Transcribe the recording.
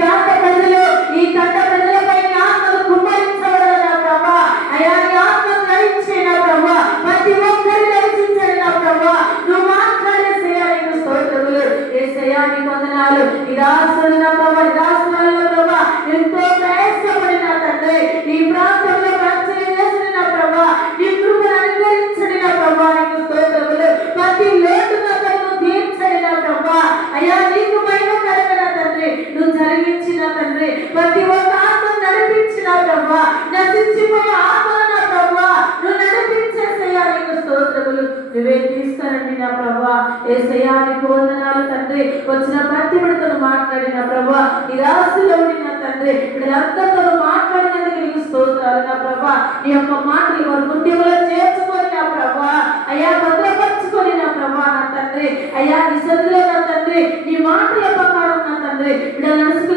ప్రాంత ప్రజలు, ఈ తండ ప్రజలపై నీ ఆత్మను కుమ్మరించబడాలి నా ప్రభా. అయా నీ ఆత్మను దయచేయి నా ప్రభా. ప్రతి ఒక్కరిని దర్శించండి నా ప్రభా. నువ్వు మాట్లాడేసయ్యా, నీకు స్తోత్రములు. యేసయ్యా నీకు వందనాలు. ఈ దాసుడు నా ప్రభా, ఈ దాసులలో ప్రభా ఎంతో ప్రయాసపడిన తండ్రి, ఈ ప్రాంతంలో పరిచయం చేసిన నా ప్రభా, నీ కృపను అనుగ్రహించండి నా ప్రభా. నీకు స్తోత్రములు. ప్రతి లోటును అతను తీర్చండి నా ప్రభా. అయ్యా నీకు మహిమ కలగన తండ్రి, నువ్వు జరిగించిన తండ్రి, ప్రతి ఒక్క ఆత్మను నడిపించిన ప్రభా, నశించిపోయే ఆత్మను నా ప్రభా నువ్వు నడిపించేసయ్యా, నీకు స్తోత్రములు. నువ్వే తీసుకురండి నా ప్రభా. యేసయ్యా నీకు వందనాలు తండ్రి. వచ్చిన ప్రతి బిడ్డతో మాట్లాడిన ప్రభా, ఈ రాశిలో ఉండిన తండ్రి, వీళ్ళందరితో మాట్లాడినందుకు నీకు స్తోత్రాలు నా ప్రభా. నీ యొక్క మాటలు వారి హృదయంలో చేర్చుకొని నా ప్రభా, అయ్యా భద్రపరచుకొని నా ప్రభా నా తండ్రి, అయ్యా నీ సన్నిధిలో నా తండ్రి, నీ మాటల ప్రకారం నా తండ్రి వీళ్ళ మనసుకు